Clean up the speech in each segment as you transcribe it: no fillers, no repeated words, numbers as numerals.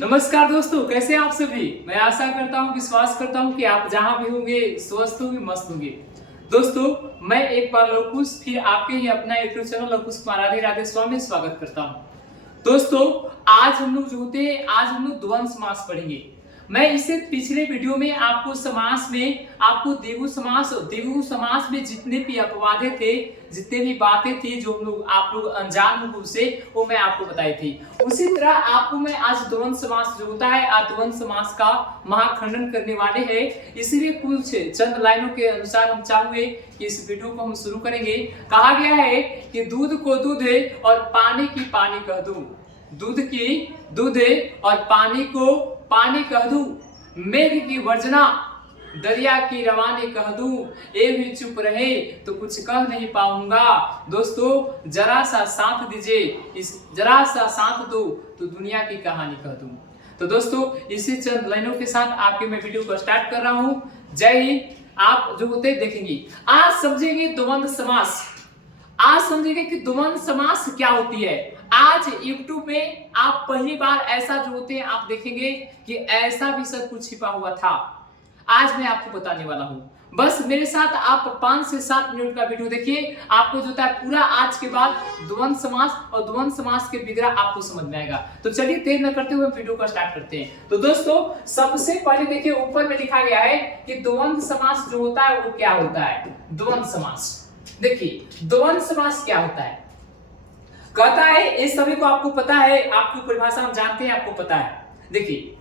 नमस्कार दोस्तों, कैसे हैं आप सभी। मैं आशा करता हूं, विश्वास करता हूं कि आप जहां भी होंगे स्वस्थ होंगे, मस्त होंगे। दोस्तों, मैं एक बार लवकुश फिर आपके ही अपना यूट्यूब चैनल लवकुश कुमार राधे राधे स्वामी में स्वागत करता हूं। दोस्तों, आज हम लोग जो होते हैं, आज हम लोग द्वंद्व समास पढ़ेंगे। मैं इससे पिछले वीडियो में आपको समास में आपको द्विगु समास में जितने भी अपवादे थे, जितने भी बातें थी जो आप लोग अनजान हो उससे, वो मैं आपको बताई थी। उसी तरह आपको मैं आज द्वंद्व समास जो होता है, आज द्वंद्व समास का महाखंडन करने वाले हैं। इसलिए कुछ चंद लाइनों के अनुसार हम चाहेंगे कि इस वीडियो को हम शुरू करेंगे। कहा गया है कि दूध को दूध है और पानी की पानी कह दूं, दूध की दूध है और पानी को पानी कह दूं, मेघ की वर्जना दरिया की रवानी कह दूं, ये भी चुप रहे तो कुछ कह नहीं पाऊंगा। दोस्तों, जरा सा साथ दीजिए, इस जरा सा साथ दो तो दुनिया की कहानी कह दूं। तो दोस्तों, इसी चंद लाइनों के साथ आपके मैं वीडियो को स्टार्ट कर रहा हूं। जय हिंद। आप जो होते देखेंगे, आज समझेंगे द्वंद्व समास। आज समझेंगे कि द्वंद्व समास क्या होती है। आज YouTube में आप पहली बार ऐसा जो होते हैं आप देखेंगे कि ऐसा भी सब कुछ छिपा हुआ था। आज मैं आपको बताने वाला हूं। बस मेरे साथ आप 5 से 7 मिनट का वीडियो देखिए, आपको जो होता है पूरा आज के बाद द्वंद्व समास और द्वंद्व समास के विग्रह आपको समझ में आएगा। तो चलिए देर न करते हुए वीडियो को स्टार्ट करते हैं। तो दोस्तों, सबसे पहले देखिए ऊपर में लिखा गया है कि द्वंद्व समास जो होता है वो क्या होता है। द्वंद्व समास देखिए, द्वंद्व समास क्या होता है। कहता है, इस सभी को आपको पता है, आपकी परिभाषा हम जानते हैं, आपको पता है। देखिए,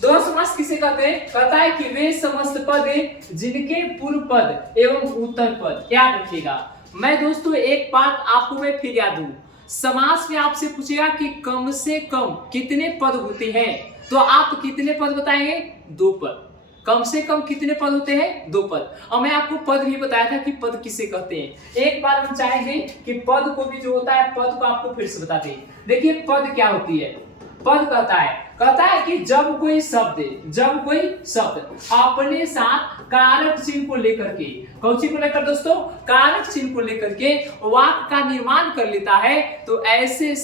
द्वंद्व समास किसे कहते हैं। कहता है कि वे समस्त पद जिनके पूर्व पद एवं उत्तर पद, याद रखिएगा। मैं दोस्तों एक बात आपको मैं फिर याद दूं, समास में आपसे पूछेगा कि कम से कम कितने पद होते हैं, तो आप कितने पद बताएंगे। 2 पद। कम से कम कितने पद होते हैं। 2 पद। और मैं आपको पद भी बताया था कि पद किसे कहते हैं। एक बार हम चाहेंगे कि पद को भी जो होता है, पद को आपको फिर से बताते हैं। देखिए पद क्या होती है। पद कहता है कि जब कोई शब्द अपने साथ कारक चिन्ह को लेकर के, कौन सी को लेकर दोस्तों, कारक चिन्ह को लेकर के वाक्य का निर्माण कर लेता है, तो ऐसे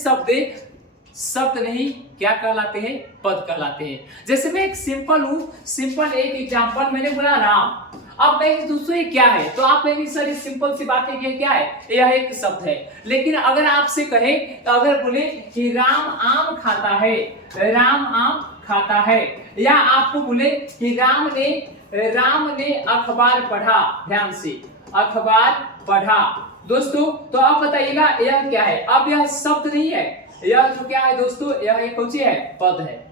शब्द नहीं क्या कहलाते हैं, पद कहलाते हैं। जैसे मैं एक सिंपल एक एग्जांपल मैंने बोला राम। अब मैं दूसरे क्या है, तो आप कहेंगे सर ये सिंपल सी बात है, क्या है, यह एक शब्द है। लेकिन अगर आपसे कहे, अगर बोले कि राम आम खाता है, राम आम खाता है, या आपको बोले कि राम ने अखबार पढ़ा, ध्यान से अखबार पढ़ा। दोस्तों, तो आप बताइएगा यह क्या है। अब यह शब्द नहीं है, यह जो क्या है दोस्तों, यह एक कौन सी है, पद है।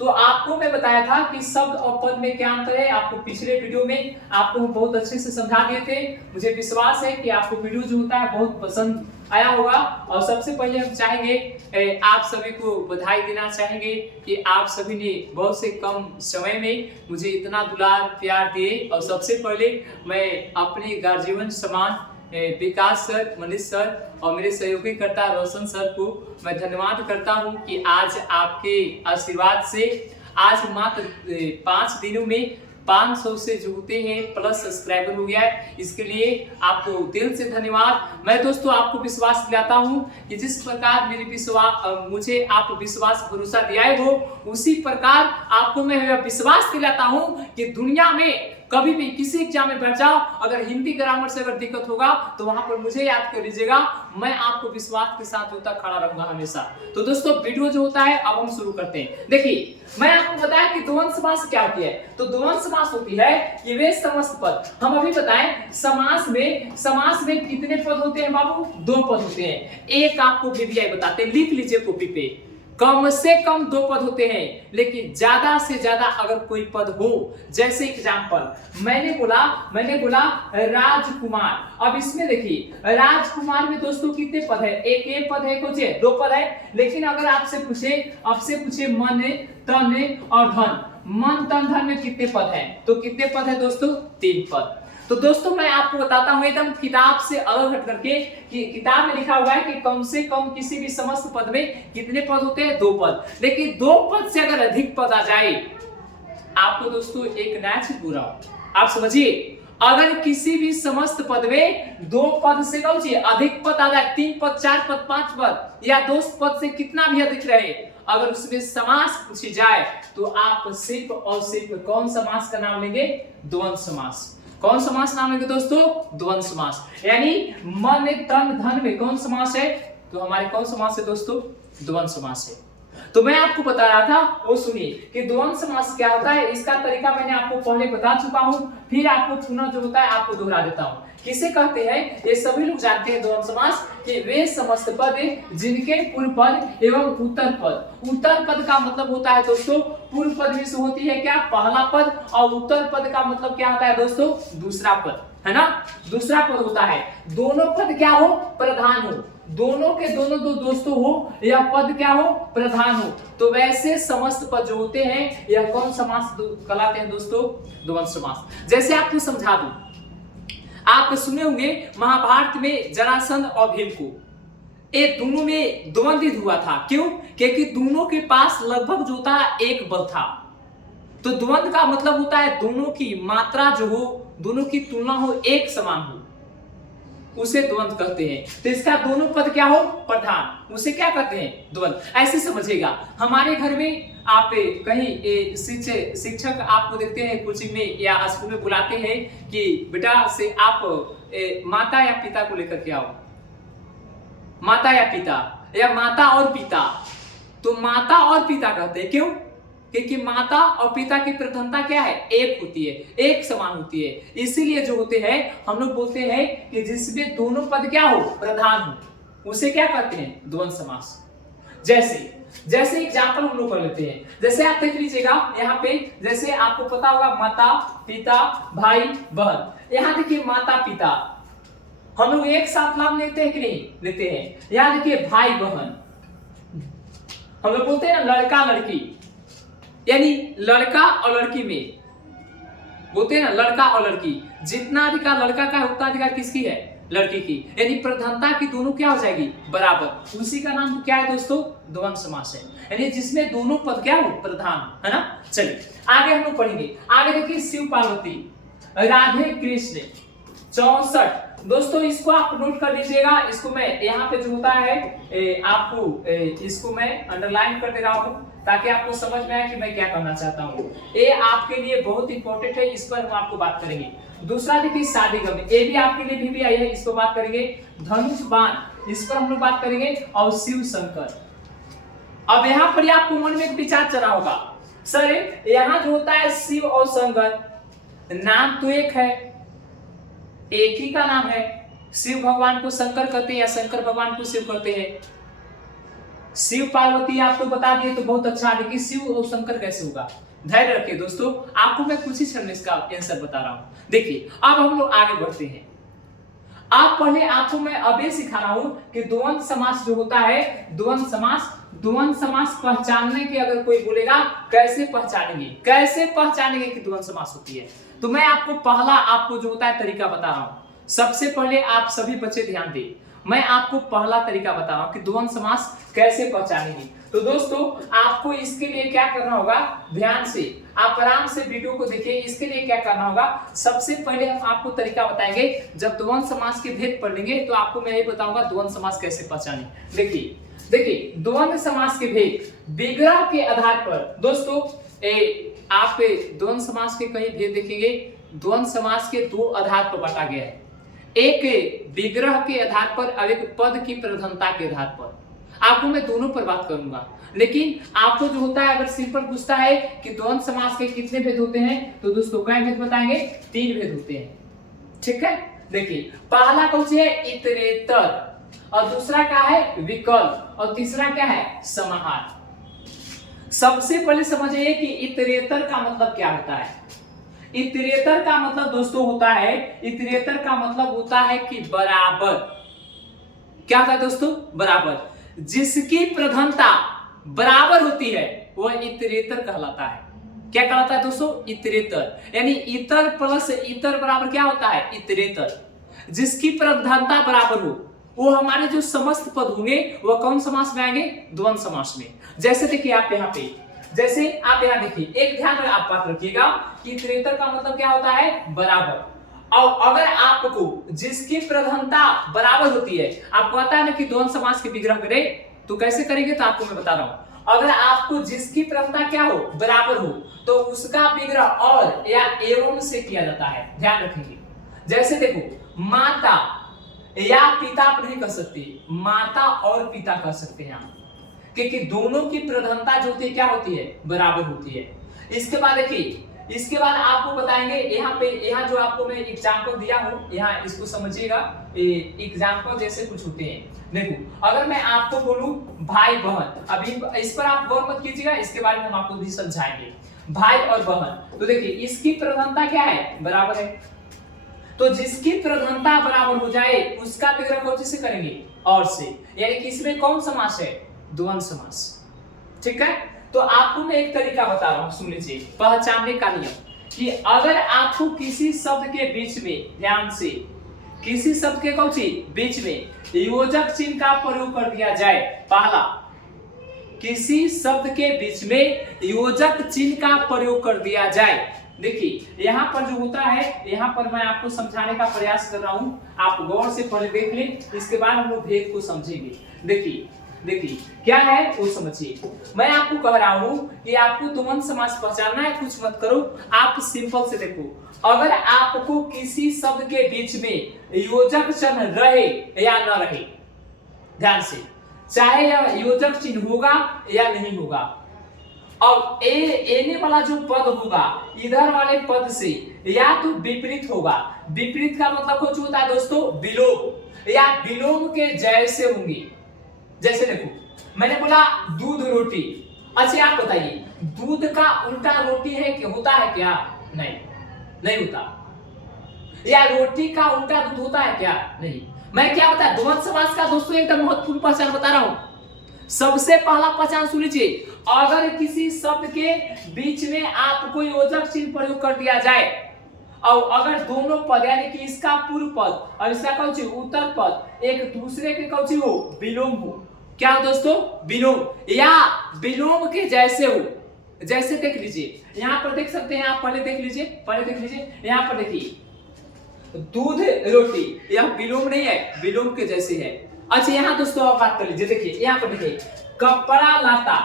तो आपको मैं बताया था कि शब्द और पद में क्या अंतर है। आपको पिछले वीडियो में आपको बहुत अच्छे से समझा दिए थे। मुझे विश्वास है कि आपको वीडियो जो होता है बहुत पसंद आया होगा। और सबसे पहले हम चाहेंगे, आप सभी को बधाई देना चाहेंगे कि आप सभी ने बहुत से कम समय में मुझे इतना दुलार प्यार दिए। और सबसे पहले मैं अपने गार्जियन समान विकास सर, मनीष सर और मेरे सहयोगी करता रोशन सर को मैं धन्यवाद करता हूं कि आज आपके आशीर्वाद से आज मात्र 5 दिनों में 500 से जो होते हैं प्लस सब्सक्राइबर हो गया है। इसके लिए आपको दिल से धन्यवाद। मैं दोस्तों आपको विश्वास दिलाता हूं कि जिस प्रकार मुझे आप विश्वास भरोसा दिलाए हो, उसी प्रकार आपको मैं विश्वास दिलाता हूं कि दुनिया में कभी भी किसी एग्जाम में बैठ जाओ, अगर हिंदी ग्रामर से अगर दिक्कत होगा तो वहां पर मुझे याद कर लीजिएगा। मैं आपको विश्वास के साथ होता खड़ा रहूंगा हमेशा। तो दोस्तों, वीडियो जो होता है अब हम शुरू करते हैं। देखिए, मैं आपको बताया कि द्वंद्व समास क्या होती है। तो द्वंद्व समास होती है कि वे समस्त पद, हम अभी बताएं समास में कितने पद होते हैं बाबू, 2 पद होते हैं। एक आपको VVI बताते हैं, लिख लीजिए कॉपी पे। कम से कम 2 पद होते हैं, लेकिन ज्यादा से ज्यादा अगर कोई पद हो, जैसे एग्जांपल मैंने बोला राजकुमार। अब इसमें देखिए राजकुमार में दोस्तों कितने पद है, एक पद है, कुछ 2 पद है। लेकिन अगर आपसे पूछे मन तन और धन, मन तन धन में कितने पद हैं, तो कितने पद है दोस्तों, 3 पद। तो दोस्तों मैं आपको बताता हूं एकदम किताब से अलग हट करके कि किताब में लिखा हुआ है कि कम से कम किसी भी समस्त पद में कितने पद होते हैं, 2 पद। लेकिन 2 पद से अगर अधिक पद आ जाए, आपको दोस्तों एक नया चीज पूरा आप समझिए, अगर किसी भी समस्त पद में 2 पद से कम अधिक पद आ जाए, 3 पद, 4 पद, 5 पद या 2 पद से कितना भी अधिक रहे, अगर उसमें समास पूछी जाए तो आप सिर्फ और सिर्फ कौन समास का नाम लेंगे? द्वंद्व समास। कौन समास नाम लेंगे दोस्तों? द्वंद्व समास। यानी मन तन धन में कौन समास है? तो हमारे कौन समास है दोस्तों? द्वंद्व समास है। तो मैं आपको बता रहा था, वो सुनिए कि द्वंद्व समास क्या होता है। इसका तरीका मैंने आपको पहले बता चुका हूं, फिर आपको पुनः जो होता है आपको दोहरा देता हूं। किसे कहते हैं? ये सभी लोग जानते हैं द्वंद्व समास कि वे समस्त पद जिनके पूर्व पद एवं उत्तर पद। उत्तर पद का मतलब होता है दोस्तों, पूर्व पद में से होती है क्या? पहला पद, और उत्तर पद का मतलब क्या होता है दोस्तों? दूसरा पद, है ना? दूसरा पद होता है। दोनों पद क्या हो? प्रधान हो। दोनों के दोनों दो दोस्तों हो या पद क्या हो? प्रधान हो। तो वैसे समस्त पद जो होते हैं यह कौन समास कहलाते हैं दोस्तों? द्वंद्व समास। जैसे आपको समझा दूं, आप सुने होंगे महाभारत में जरासंध और भीम को, ये दोनों में द्वंद्व हुआ था। क्यों? क्योंकि दोनों के पास लगभग जो था एक बल था। तो द्वंद्व का मतलब होता है दोनों की मात्रा जो हो, दोनों की तुलना हो, एक समान हो, उसे द्वंद्व कहते हैं। तो इसका दोनों पद क्या हो? प्रधान, उसे क्या कहते हैं? द्वंद्व। ऐसे समझिएगा, हमारे घर में आप कहीं शिक्षक आपको देखते हैं कोचिंग में या स्कूल में बुलाते हैं कि बेटा से आप माता या पिता को लेकर के आओ। माता या पिता, या माता और पिता। तो माता और पिता कहते हैं। क्यों? क्योंकि माता और पिता की प्रधानता क्या है? एक होती है, एक समान होती है। इसीलिए जो होते हैं हम लोग बोलते हैं कि जिसमें दोनों पद क्या हो? प्रधान हो, उसे क्या कहते हैं? द्वंद्व समास। जैसे एग्जाम्पल हम लोग कर लेते हैं। जैसे आप देख लीजिएगा यहाँ पे, जैसे आपको पता होगा माता पिता भाई बहन। यहाँ देखिए माता पिता हम लोग एक साथ नाम लेते हैं कि नहीं लेते हैं? यहाँ देखिए भाई बहन, हम लोग बोलते हैं ना लड़का लड़की, यानी लड़का और लड़की में बोलते हैं ना लड़का और लड़की। जितना अधिकार लड़का का है उतना अधिकार किसकी है? लड़की की। यानी प्रधानता की दोनों क्या हो जाएगी? बराबर। उसी का नाम क्या है दोस्तों? द्वंद्व समास है। यानी जिसमें दोनों पद क्या हो? प्रधान, है ना? चलिए आगे हम लोग पढ़ेंगे। आगे देखिए शिव पार्वती, राधे कृष्ण 64। दोस्तों इसको आप नोट कर लीजिएगा। इसको मैं यहाँ पे जो होता है आपको इसको मैं अंडरलाइन कर दे रहा हूँ ताकि आपको समझ में आए कि मैं क्या करना चाहता हूँ। ये आपके लिए बहुत इंपॉर्टेंट है, इस पर हम आपको बात करेंगे। दूसरा देखिए शादी गम, ये भी आपके लिए भी आई है, इस पर बात करेंगे। धनुष बाण, इस पर हम लोग बात करेंगे। और शिव शंकर। अब यहाँ पर आपको मन में एक विचार चला होगा, सर यहाँ जो होता है शिव और शंकर, नाम तो एक है, एक ही का नाम है। शिव भगवान को शंकर कहते हैं या शंकर भगवान को शिव कहते हैं। शिव पार्वती आपको बता दिए तो बहुत अच्छा, लेकिन शिव और शंकर कैसे होगा? धैर्य रखिए दोस्तों, आपको मैं कुछ ही क्षण में इसका आंसर बता रहा हूं। देखिए अब हम लोग आगे बढ़ते हैं। आप पहले आपको मैं अभी सिखा रहा हूं कि द्वंद्व समास जो होता है, द्वंद्व समास पहचानने के अगर कोई बोलेगा कैसे पहचानेंगे कि द्वंद्व समास होती है, तो मैं आपको पहला आपको जो होता है तरीका बता रहा हूं। सबसे पहले आप सभी बच्चे ध्यान दें, मैं आपको पहला तरीका बता रहा हूं कि द्वंद्व समास कैसे पहचानेंगे। तो दोस्तों आपको इसके लिए क्या करना होगा? ध्यान से आप आराम से वीडियो को देखिए। इसके लिए क्या करना होगा? सबसे पहले हम आपको तरीका बताएंगे। जब द्वंद्व समास के भेद पढ़ लेंगे तो आपको मैं ये बताऊंगा द्वंद्व समास कैसे पहचाने। देखिए द्वंद्व समास के भेद विग्रह के आधार पर। दोस्तों आप द्वंद्व समास के कई भेद देखेंगे। द्वंद्व समास के दो आधार पर बांटा गया है, एक विग्रह के आधार पर और एक पद की प्रधानता के आधार पर। आपको मैं दोनों पर बात करूंगा, लेकिन आपको जो होता है अगर सिंपल पूछता है कि द्वंद्व समास के कितने भेद होते हैं, तो दोस्तों क्या भेद बताएंगे? 3 भेद होते हैं। ठीक है, देखिए पहला कौन सी है? इतरेतर, और दूसरा क्या है? विकल्प, और तीसरा क्या है? समाहार। सबसे पहले समझिए कि इतरेतर का मतलब क्या होता है। इतरेतर का मतलब दोस्तों होता है, इतरेतर का मतलब होता है कि बराबर। क्या होता है दोस्तों? बराबर। जिसकी प्रधानता बराबर होती है वह इतरेतर कहलाता है। क्या कहलाता है दोस्तों? इतरेतर। यानी इतर प्लस इतर बराबर क्या होता है? इतरेतर। जिसकी प्रधानता बराबर हो वो हमारे जो समस्त पद होंगे वह कौन समास में आएंगे? द्वंद्व समास में। जैसे देखिए आप यहाँ पे, जैसे आप यहाँ देखिए, एक ध्यान में आप बात रखिएगा कि इतरेतर का मतलब क्या होता है? बराबर। और अगर आपको जिसकी प्रधानता बराबर होती है, आपको पता है ना कि द्वंद्व समास के विग्रह करें तो कैसे करेंगे, तो आपको मैं बता रहा हूं। अगर आपको जिसकी प्रथमता क्या हो, बराबर हो, तो उसका विग्रह और या एवं से किया जाता है, ध्यान रखेंगे। जैसे देखो माता या पिता आप नहीं कह सकते, माता और पिता कह सकते हैं आप, क्योंकि दोनों की प्रधानता जो होती है क्या होती है, बराबर होती है। इसके बाद देखिए, इसके बाद आपको बताएंगे यहाँ पे, यहाँ जो आपको मैं एग्जाम्पल दिया हूँ, यहाँ इसको समझिएगा, एग्जाम्पल जैसे कुछ होते हैं। देखो अगर मैं आपको बोलूं भाई बहन, अभी इस पर आप गौर मत कीजिएगा, इसके बारे में हम आपको भी समझाएंगे। भाई और बहन, तो देखिए इसकी प्रधानता क्या है, बराबर है, तो जिसकी प्रधानता बराबर हो जाए उसका विग्रह कौन से करेंगे, और से, यानी कि इसमें कौन समास है, द्वंद्व समास। ठीक है, तो आपको मैं एक तरीका बता रहा हूं, सुन लीजिए, पहचानने का नियम, कि अगर आपको किसी शब्द के बीच में, ध्यान से, किसी शब्द के कौन सी बीच में योजक चिन्ह का प्रयोग कर दिया जाए, पहला, किसी शब्द के बीच में योजक चिन्ह का प्रयोग कर दिया जाए। देखिए यहाँ पर जो होता है, यहाँ पर मैं आपको समझाने का प्रयास कर रहा हूं, आप गौर से पहले देख लें, इसके बाद हम लोग भेद को समझेंगे। देखिए देखिए क्या है वो समझिए। मैं आपको कह रहा हूं कि आपको द्वंद्व समास पहचानना है, कुछ मत करो, आप सिंपल से देखो, अगर आपको किसी शब्द के बीच में योजक चिन्ह रहे या न रहे, ध्यान से, चाहे यह योजक चिन्ह होगा या नहीं होगा, और एने वाला जो पद होगा इधर वाले पद से या तो विपरीत होगा, विपरीत का मतलब कुछ होता है दोस्तों, विलोम, या विलोम के जैसे होंगे। जैसे देखो मैंने बोला दूध रोटी, अच्छा आप बताइए दूध का उल्टा रोटी है कि होता है क्या, नहीं, नहीं होता, या रोटी का उल्टा दूध होता है क्या, नहीं। मैं क्या बता, द्वंद्व समास का दोस्तों एकदम महत्वपूर्ण पहचान बता रहा हूं। सबसे पहला पहचान सुन लीजिए, अगर किसी शब्द के बीच में आपको योजक चिन्ह प्रयोग कर दिया जाए, और अगर दोनों पद यानी कि इसका पूर्व पद और इसका कौन सी उत्तर पद एक दूसरे के कौन सी हो, विलोम हो, क्या हो दोस्तों, विलोम, या विलोम के जैसे हो। जैसे देख लीजिए, यहाँ पर देख सकते हैं आप, पहले देख लीजिए, पहले देख लीजिए, यहाँ पर देखिए दूध रोटी, यह विलोम नहीं है, विलोम के जैसे है। अच्छा यहाँ दोस्तों आप बात कर लीजिए, देखिए यहाँ पर देखिए कपड़ा लाता,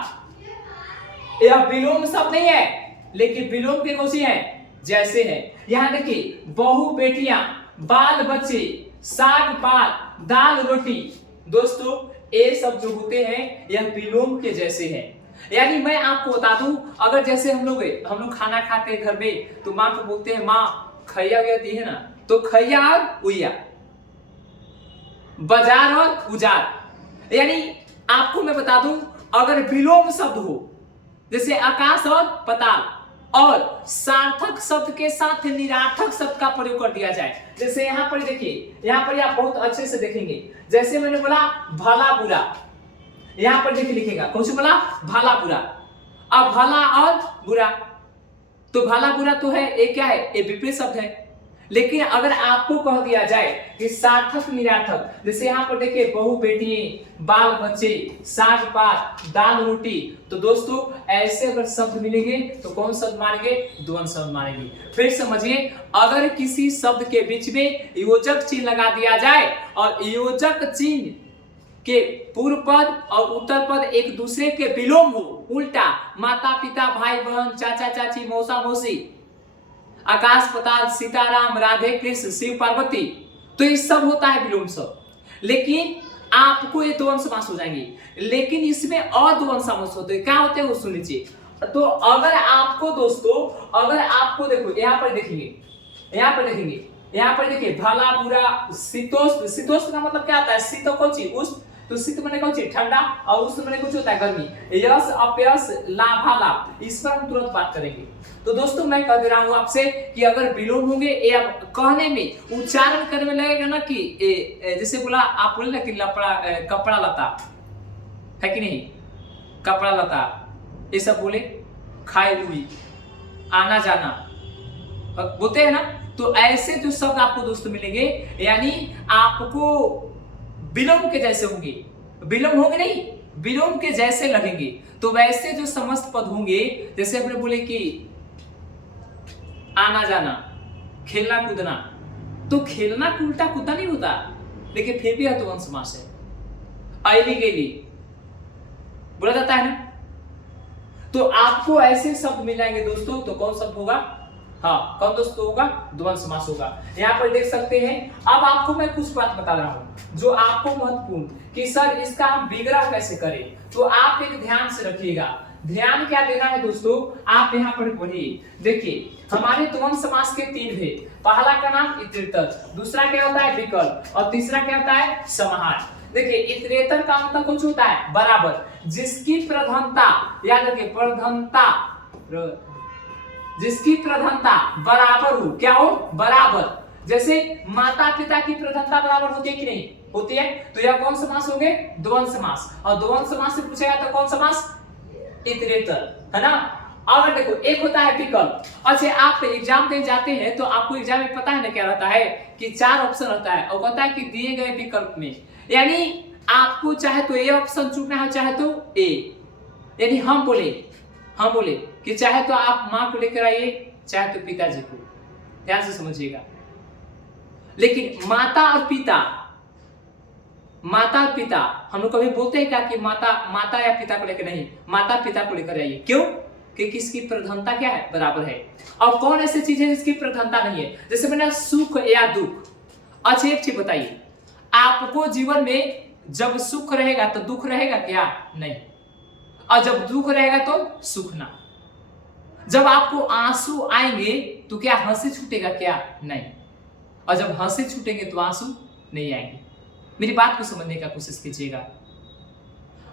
यह विलोम शब्द नहीं है, लेकिन विलोम के कौन सी है, जैसे है। यहाँ देखिए बहु बेटियां, बाल बच्चे, साग पात, दाल रोटी, दोस्तों ये सब जो होते हैं यह विलोम के जैसे हैं। यानी मैं आपको बता दूं, अगर जैसे हम लोग खाना खाते हैं घर में, तो माँ को बोलते हैं माँ खैया गया दी है ना, तो खैया और उइया, बाजार और उजार। यानी आपको मैं बता दूं, अगर विलोम शब्द हो, जैसे आकाश और पताल, और सार्थक शब्द के साथ निरार्थक शब्द का प्रयोग कर दिया जाए, जैसे यहाँ पर देखिए, यहाँ पर आप बहुत अच्छे से देखेंगे, जैसे मैंने बोला भला बुरा, यहाँ पर देखिए लिखेगा कौन सा बोला, भला बुरा, अब भला और बुरा, तो भला बुरा तो है, ये क्या है, ये विपरीत शब्द है। लेकिन अगर आपको कह दिया जाए कि सार्थक निरार्थक, जैसे यहाँ पर देखिए बहु बेटी, बाल बच्चे, साग पात, दाल रोटी, तो दोस्तों ऐसे अगर शब्द मिलेंगे तो कौन शब्द मानेंगे, द्वंद्व शब्द मानेंगे। फिर समझिए, अगर किसी शब्द के बीच में योजक चिन्ह लगा दिया जाए और योजक चिन्ह के पूर्व पद और उत्तर पद एक दूसरे के विलोम हो, उल्टा, माता पिता, भाई बहन, चाचा चाची, मौसा मौसी, आकाश पताल, सीताराम, राधे कृष्ण, शिव पार्वती, तो ये सब होता है विलोम शब्द। लेकिन आपको ये द्वंद्व समास हो जाएंगे, लेकिन इसमें और द्वंद्व समास होते हैं, क्या होते हैं वो सुन लीजिए। तो अगर आपको दोस्तों, अगर आपको देखो यहाँ पर देखेंगे, यहाँ पर देखेंगे, यहाँ पर देखिए भला बुरा, शीतोष्ण, शीतोष्ण का मतलब क्या होता है, शीत कौन सी, उष्ण, तो शीत मैंने कौन सी, ठंडा, और उष्ण मैंने कुछ होता है गर्मी, यश अपयश, लाभालाभ, इस पर हम तुरंत बात करेंगे। तो दोस्तों मैं कह दे रहा हूं आपसे कि अगर विलोम होंगे, या कहने में, उच्चारण करने में लगेगा ना कि जैसे बोला, आप बोले ना कि कपड़ा लता है कि नहीं, कपड़ा लता, ये सब बोले, खाए हुई, आना जाना बोलते हैं ना, तो ऐसे जो शब्द आपको दोस्तों मिलेंगे, यानी आपको विलोम के जैसे होंगे, विलोम होंगे नहीं, विलोम के जैसे लगेंगे। तो वैसे जो समस्त पद होंगे, जैसे अपने बोले कि आना जाना, खेलना कूदना, तो खेलना उल्टा कूदना नहीं होता, लेकिन फिर भी द्वंद्व समास है। आईली गेली बोला जाता है ना, तो आपको ऐसे शब्द मिल जाएंगे दोस्तों। तो कौन शब्द होगा? हाँ, कौन दोस्तों होगा? द्वंद्व समास होगा। यहाँ पर देख सकते हैं। अब आपको मैं कुछ बात बता रहा हूँ जो आपको महत्वपूर्ण, कि सर इसका हम विग्रह कैसे करें। तो आप एक ध्यान से रखिएगा। ध्यान क्या देना है दोस्तों, आप यहाँ पर पढ़िए। देखिए हमारे द्वंद्व समास के 3 भेद। पहला का नाम इतरेतर, दूसरा क्या होता है विकल्प, और तीसरा क्या होता है समाहार। देखिए इतरेतर का मतलब कुछ होता है बराबर, जिसकी प्रधानता, याद रखिए प्रधानता, जिसकी प्रधानता बराबर हो। क्या हो? बराबर। जैसे माता पिता की प्रधानता बराबर होती है कि नहीं होती है। तो यह कौन समास हो गए? द्वंद्व समास। और द्वंद्व समास से पूछेगा तो कौन समास? इतरेतर, है ना। अगर देखो एक होता है विकल्प। अच्छा आप एग्जाम देने जाते हैं तो आपको एग्जाम में पता है ना क्या रहता है, कि 4 ऑप्शन रहता है और कहता है कि दिए गए विकल्प में, यानी आपको चाहे तो ए ऑप्शन चुनना है, चाहे तो ए। यानी हम बोले कि चाहे तो आप माँ को लेकर आइए, चाहे तो पिताजी को। ध्यान से समझिएगा। लेकिन माता और पिता हम लोग कभी बोलते हैं क्या कि माता या पिता को लेकर नहीं, माता पिता को लेकर आइए। क्यों? कि किसकी प्रधानता क्या है? बराबर है। और कौन ऐसी चीज है जिसकी प्रधानता नहीं है? जैसे मैंने सुख या दुख। अच्छा एक चीज बताइए, आपको जीवन में जब सुख रहेगा तो दुख रहेगा क्या? नहीं। और जब दुख रहेगा तो सुख ना। जब आपको आंसू आएंगे तो क्या हंसी छूटेगा क्या? नहीं। और जब हंसी छूटेंगे तो आंसू नहीं आएंगे। मेरी बात को समझने का कोशिश कीजिएगा।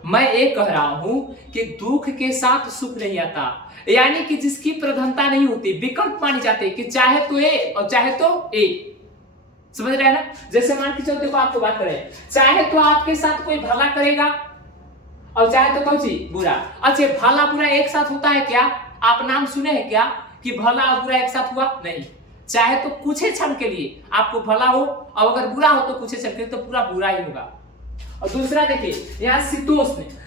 मैं एक कह रहा हूं कि दुख के साथ सुख नहीं आता, यानी कि जिसकी प्रधानता नहीं होती, विकल्प माने जाते हैं कि चाहे तो ए और चाहे तो ए। समझ रहे हैं ना। जैसे मान के चलते आपको बात करें, चाहे तो आपके साथ कोई भला करेगा और चाहे तो कोई बुरा। अच्छा भला बुरा एक साथ होता है क्या? आप नाम सुने हैं क्या कि भला और बुरा एक साथ हुआ? नहीं। चाहे तो कुछ क्षण के लिए आपको भला हो और अगर बुरा हो तो कुछ क्षण के लिए तो पूरा बुरा ही होगा। और दूसरा देखिए यहाँ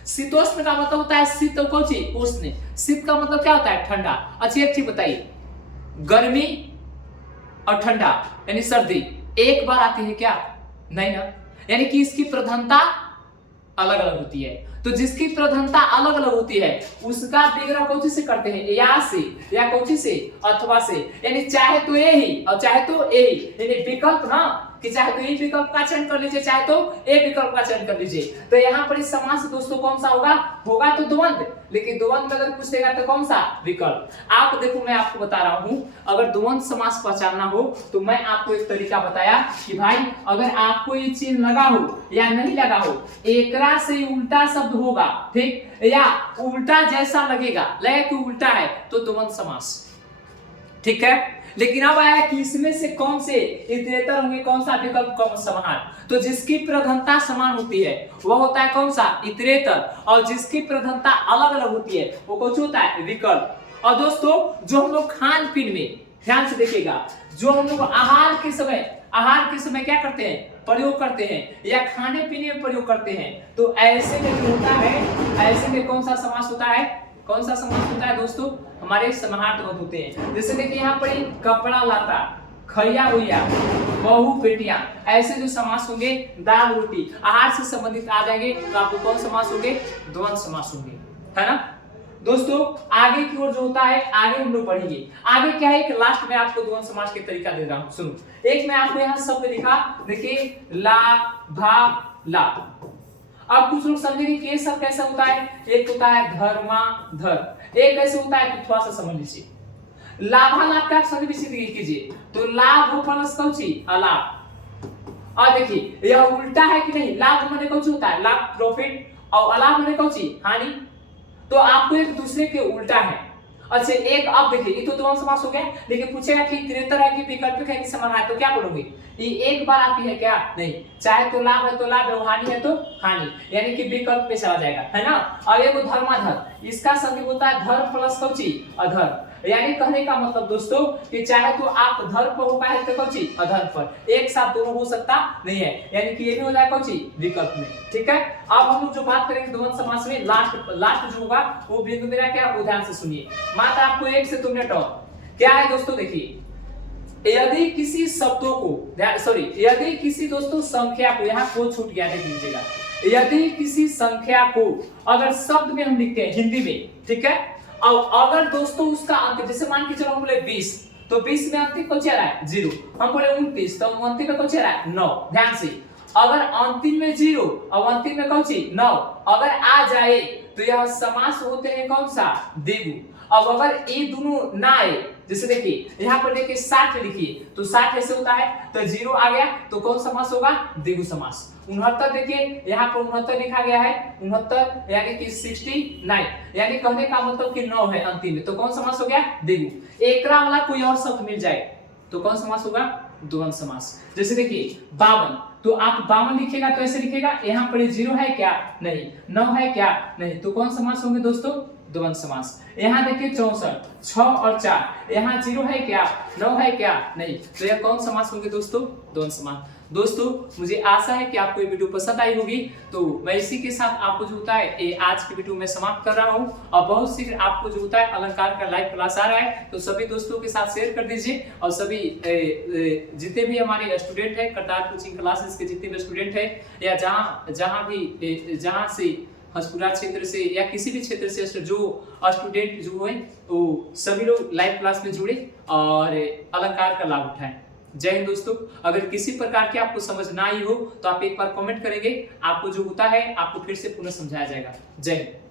शीतोष्ण का मतलब होता है शीत और कौची उष्ण। शीत का मतलब क्या होता है? ठंडा। अच्छी एक चीज बताइए, गर्मी और ठंडा यानी सर्दी एक बार आती है क्या? नहीं ना। यानी कि इसकी प्रधानता अलग अलग होती है। तो जिसकी प्रधानता अलग अलग होती है उसका विग्रह कौची से करते हैं? या से, या कौची से? अथवा से। यानी चाहे तो ए ही और चाहे तो ए ही, यानी विकल्प ना, कि चाहे तो ए विकल्प का चयन कर लीजिए, चाहे तो ए विकल्प का चयन कर लीजिए। तो यहाँ पर इस समास दोस्तों कौन सा होगा? होगा तो द्वंद्व, लेकिन द्वंद्व में अगर पूछेगा तो कौन सा? विकल्प। आप देखो मैं आपको बता रहा हूं, अगर द्वंद्व समास पहचानना हो तो मैं आपको एक तरीका बताया कि भाई अगर आपको ये चिन्ह लगा हो या नहीं लगा हो, एकरा से उल्टा शब्द होगा, ठीक, या उल्टा जैसा लगेगा कि उल्टा है तो द्वंद्व समास, ठीक है। लेकिन अब आया कि इसमें से कौन से इतरेतर होंगे, कौन सा विकल्प, कौन समाहार। तो जिसकी प्रधानता समान होती है वह होता है कौन सा? इतरेतर। और जिसकी प्रधानता अलग अलग होती है वो कौन सा होता है? विकल्प। और दोस्तों जो हम लोग खान पीन में, ध्यान से देखिएगा, जो हम लोग आहार के समय क्या करते हैं? प्रयोग करते हैं, या खाने पीने में प्रयोग करते हैं। तो ऐसे में जो होता है, ऐसे में कौन सा समास होता है? कौन सा समास होता है दोस्तों? हमारे समाहार द्वंद्व होते हैं। जैसे देखिए यहाँ पर कपड़ा लाता, खैया हुइया, बहू बेटियां, ऐसे जो समास होंगे, दाल रोटी, आहार से संबंधित आ जाएंगे तो आपको कौन समास होंगे? द्वंद्व समास होंगे, है ना। दोस्तों आगे की ओर जो होता है, आगे हम लोग पढ़ेंगे। आगे क्या है, एक लास्ट में आपको द्वंद्व समास के तरीका दे रहा हूं, सुनो। एक मैं आपको यहाँ शब्द लिखा, देखिए ला भा ला। अब कुछ लोग समझेंगे कि ये सब कैसे होता है। एक होता है धर्माधर, एक कैसे होता है तो थोड़ा सा समझ लीजिए। लाभालाभ का समझ कीजिए, तो लाभ प्लस कौची अलाभ। और देखिए यह उल्टा है कि नहीं, लाभ माने कौची होता है? लाभ प्रॉफिट, और अलाभ माने कौची? हानि। तो आपको एक दूसरे के उल्टा है। अच्छा एक अब देखिए ये तो द्वंद्व समास हो गया, लेकिन पूछेगा कि इतरेतर है कि वैकल्पिक है कि समाहार है, तो क्या बोलोगे? ये एक बार आती है क्या? नहीं। चाहे तो लाभ है तो लाभ, हानि है तो हानि, यानी कि विकल्प में चला जाएगा, है ना। और ये धर्माधर, इसका संधि होता है धर्म प्लस कौची अधर्म। यानी कहने का मतलब दोस्तों कि चाहे तो आप धर्म पर हो पाए तो कौची अधर्म पर, एक साथ दोनों हो सकता नहीं है, यानी कि ये भी हो जाए कौची विकल्प में, ठीक है। अब हम लोग जो बात करेंगे द्वंद्व समास में, लास्ट जो होगा वो बिंदु मेरा क्या, ध्यान से सुनिए। मात्र आपको 1 से 2 मिनट और क्या है दोस्तों, देखिए यदि किसी शब्दों को यदि किसी दोस्तों संख्या को, यहाँ को छूट गया देख लीजिएगा, यदि किसी संख्या को अगर शब्द में हम लिखते हैं हिंदी में, ठीक है, अब अगर दोस्तों उसका अंतिम, जैसे मान के चलो हम बोले 20, तो 20 में अंतिम कौन आ रहा है 0। हम बोले 29, तो अंतिम में कौन आ रहा है 9। ध्यान से, अगर अंतिम में 0 और अंतिम में कौन 9 अगर आ जाए तो यह समास होते हैं कौन सा, द्विगु। अब अगर ये दोनों ना आए, जैसे देखिए यहाँ पर देखिए 60 लिखिए, तो 60 ऐसे होता है, तो 0 आ गया तो कौन समास होगा, द्विगु समास। 69 देखिए यहाँ पर 69 लिखा गया है, 69 यानी कि 69, यानी कहने का मतलब कि 9 है अंतिम में, तो कौन समास हो गया, द्विगु। एकरा वाला कोई और शब्द मिल जाए तो कौन समास होगा, द्वंद्व समास। जैसे देखिए 52, तो आप 52 लिखेगा तो ऐसे लिखेगा, यहाँ पर 0 है क्या, नहीं, 9 है क्या, नहीं, तो कौन समास होंगे दोस्तों, द्वंद्व समास। यहाँ देखिए 64, 6 और 4, यहाँ 0 है क्या, 9 है क्या, नहीं, तो यह कौन समास होंगे दोस्तों, द्वंद्व समास। दोस्तों मुझे आशा है कि आपको ये वीडियो पसंद आई होगी, तो मैं इसी के साथ आपको जो होता है आज की वीडियो में समाप्त कर रहा हूँ। और बहुत शीघ्र आपको जो होता है अलंकार का लाइव क्लास आ रहा है, तो सभी दोस्तों के साथ शेयर कर दीजिए। और सभी जितने भी हमारे स्टूडेंट है, करतार कोचिंग क्लासेस के जितने भी स्टूडेंट है, या जहाँ से हंसपुरा क्षेत्र से या किसी भी क्षेत्र से जो स्टूडेंट जो है, वो सभी लोग लाइव क्लास में जुड़े और अलंकार का लाभ उठाएं। जय हिंद दोस्तों। अगर किसी प्रकार की आपको समझ ना आई हो तो आप एक बार कमेंट करेंगे, आपको जो होता है आपको फिर से पुनः समझाया जाएगा। जय हिंद।